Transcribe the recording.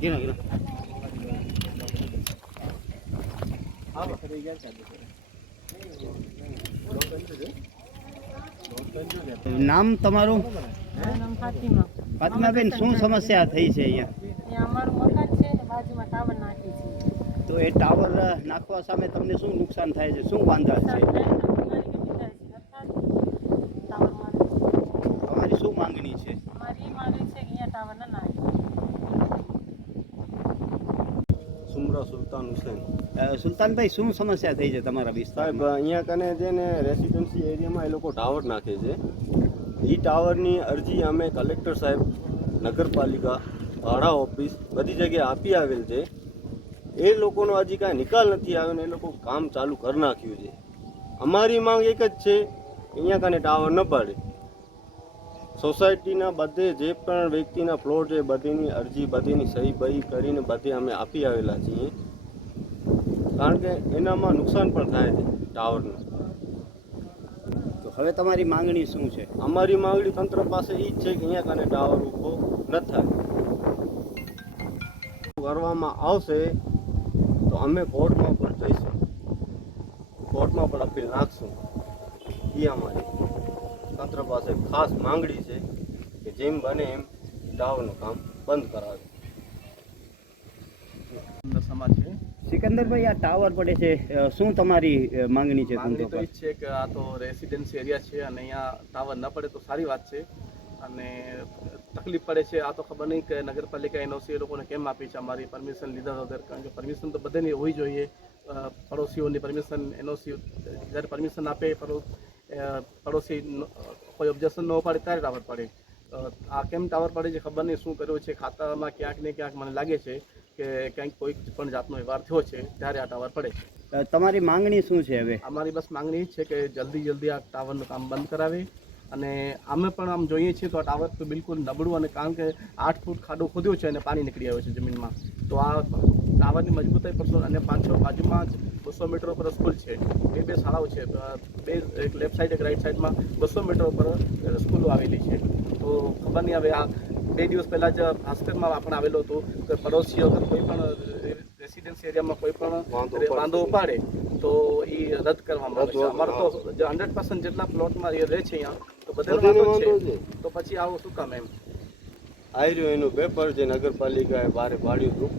ગીનો ગીનો નામ તમારું? નામ ફાતિમા. ફાતિમાબેન, શું સમસ્યા થઈ છે અહીંયા? ત્યાં અમારું મકાન છે ને બાજુમાં ટાવર નાખી છે. તો એ ટાવર નાખવા સામે તમને શું નુકસાન થાય છે, શું વાંધા છે? તમારી શું માંગણી છે? અમારી માંગણી છે કે અહીંયા ટાવર ના નાખે. સુમરા સુલતાન હુસૈન. સુલતાનભાઈ, શું સમસ્યા થઈ છે તમારા સાહેબ, વિસ્તારમાં? અહીંયા કને છે ને રેસિડેન્સી એરિયામાં એ લોકો ટાવર નાખે છે. એ ટાવરની અરજી અમે કલેક્ટર સાહેબ, નગરપાલિકા, ભાડા ઓફિસ બધી જગ્યાએ આપી આવેલ છે. એ લોકોનો હજી કાંઈ નિકાલ નથી આવ્યો ને એ લોકો કામ ચાલુ કરી નાખ્યું છે. અમારી માંગ એક જ છે કે અહીંયા કને ટાવર ન પડે. સોસાયટીના બધે જે પણ વ્યક્તિના પ્લોટ છે બધીની અરજી બધીની સહી બહી કરીને બધે અમે આપી આવેલા છીએ. કારણ કે એનામાં નુકસાન પણ થાય છે ટાવરનું. તો હવે તમારી માંગણી શું છે? અમારી માંગણી તંત્ર પાસે એ જ છે કે અહીંયા કને ટાવર ઊભો ન થાય. કરવામાં આવશે તો અમે કોર્ટમાં પણ જઈશું, કોર્ટમાં પણ અપીલ નાખશું. એ અમારી તંત્ર પાસે ખાસ માંગણી છે કે જેમ બને એમ ટાવરનું કામ બંધ કરાવે. સમાજ છે. સિકંદરભાઈ, આ ટાવર પડે છે, શું તમારી માંગણી છે? માંગણી તો એ જ છે કે આ તો રેસિડેન્સી એરિયા છે અને અહીંયા ટાવર ન પડે તો સારી વાત છે. અને તકલીફ પડે છે આ તો ખબર નહીં કે નગરપાલિકા એનઓસી એ લોકોને કેમ આપી છે અમારી પરમિશન લીધા વગર. કારણ કે પરમિશન તો બધાની હોવી જોઈએ, પડોશીઓની પરમિશન. એનઓસી જ્યારે પરમિશન આપે પડોશી કોઈ ઓબ્જેક્શન ન પાડે ત્યારે ટાવર પડે. આ કેમ ટાવર પડે છે ખબર નહીં, શું કર્યું છે ખાતામાં ક્યાંક ને ક્યાંક મને લાગે છે કે ક્યાંક કોઈ પણ જાતનો વ્યવહાર થયો છે ત્યારે આ ટાવર પડે છે. તમારી માંગણી શું છે હવે? અમારી બસ માંગણી છે કે જલ્દી આ ટાવરનું કામ બંધ કરાવે. અને અમે પણ આમ જોઈએ છીએ તો આ ટાવર તો બિલકુલ નબળું, અને કારણ કે 8 ફૂટ ખાડો ખોદ્યો છે અને પાણી નીકળી આવે છે જમીનમાં. તો આ ટાવરની મજબૂતાઈ પર અને પાછળ બાજુમાં જ 200 મીટર ઉપર સ્કૂલ છે. બે શાળાઓ છે, એક લેફ્ટ સાઈડ એક રાઈટ સાઈડમાં 200 મીટર ઉપર સ્કૂલો આવેલી છે. તો ખબર નહીં હવે આ 2 દિવસ પહેલાં જ ભાસ્કરમાં આપણે આવેલો હતો કે પડોશીઓ કોઈ પણ રેસિડેન્સી એરિયામાં કોઈ પણ વાંધો ઉપાડે તો એ રદ કરવામાં આવે છે. અમારે તો 100% જેટલા પ્લોટમાં એ રહે છે અહીંયા તો બધાનો વાંધો છે. તો પછી આવું શું કામ એમ? આવી રહ્યું એનું પેપર જે નગરપાલિકાએ બહાર પાડ્યું હતું